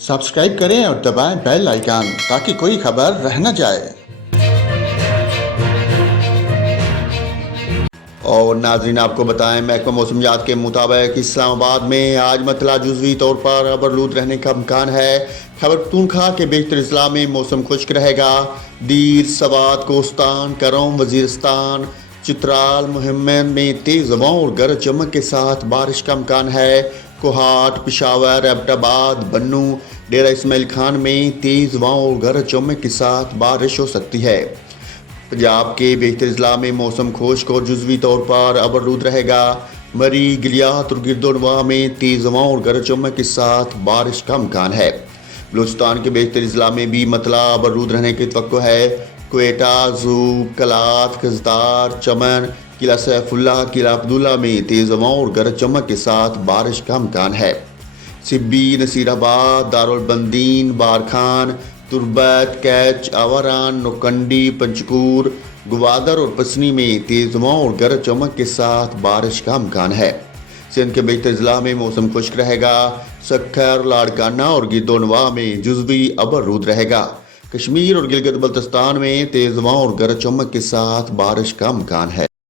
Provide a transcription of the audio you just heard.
Subscribe करें और दबाएं बेल आइकन ताकि कोई खबर रह न जाए। और नाजरीन आपको बताएं, महकमा मौसमियात के मुताबिक इस्लामाबाद में आज मतला जुज़वी तौर पर अबरलूद रहने का इम्कान है। खैबर पख्तूनख्वा के बेशतर अजला में मौसम खुश्क रहेगा। दीर, सवात, कोस्तान, करम, वजीरस्तान, चित्राल, मुहिम्मद में तेज़ हवाओं और गरज चमक के साथ बारिश का इम्कान है। कोहाट, पिशावर, एबटाबाद, बन्नू, डेरा इस्माइल खान में तेज़ हवाओं और गरज चमक के साथ बारिश हो सकती है। पंजाब के बेशतर अजला में मौसम खुश्क और जुज़वी तौर पर अबरलूद रहेगा। मरी, गिलियात और गिरदोनवा में तेज़ हवाओं और गरज चमक के साथ बारिश का इम्कान है। बलूचिस्तान के बेशतर अजला में भी मतला अबरलूद रहने की तवक्को है। क्वेटा, ज़ूब, कलात, खजदार, चमन, किला सैफुल्ला, किला अब्दुल्ला में तेज़ हवाओं और गरज चमक के साथ बारिश का इम्कान है। सिब्बी, नसीराबाद, दारुलबंदीन, बारखान, तुरबत, कैच, आवारान, नोकंडी, पंचकूर, गवादर और पसनी में तेज़ हवाओं और गरज चमक के साथ बारिश का इम्कान है। सिंध के बेशतर अजला में मौसम खुश्क रहेगा। सक्खर, लाड़काना और गिरदोनवा में जुज़वी अबरलूद रहेगा। कश्मीर और गिलगित बल्तिस्तान में तेज़ हवाओं और गरज चमक के साथ बारिश का इम्कान है।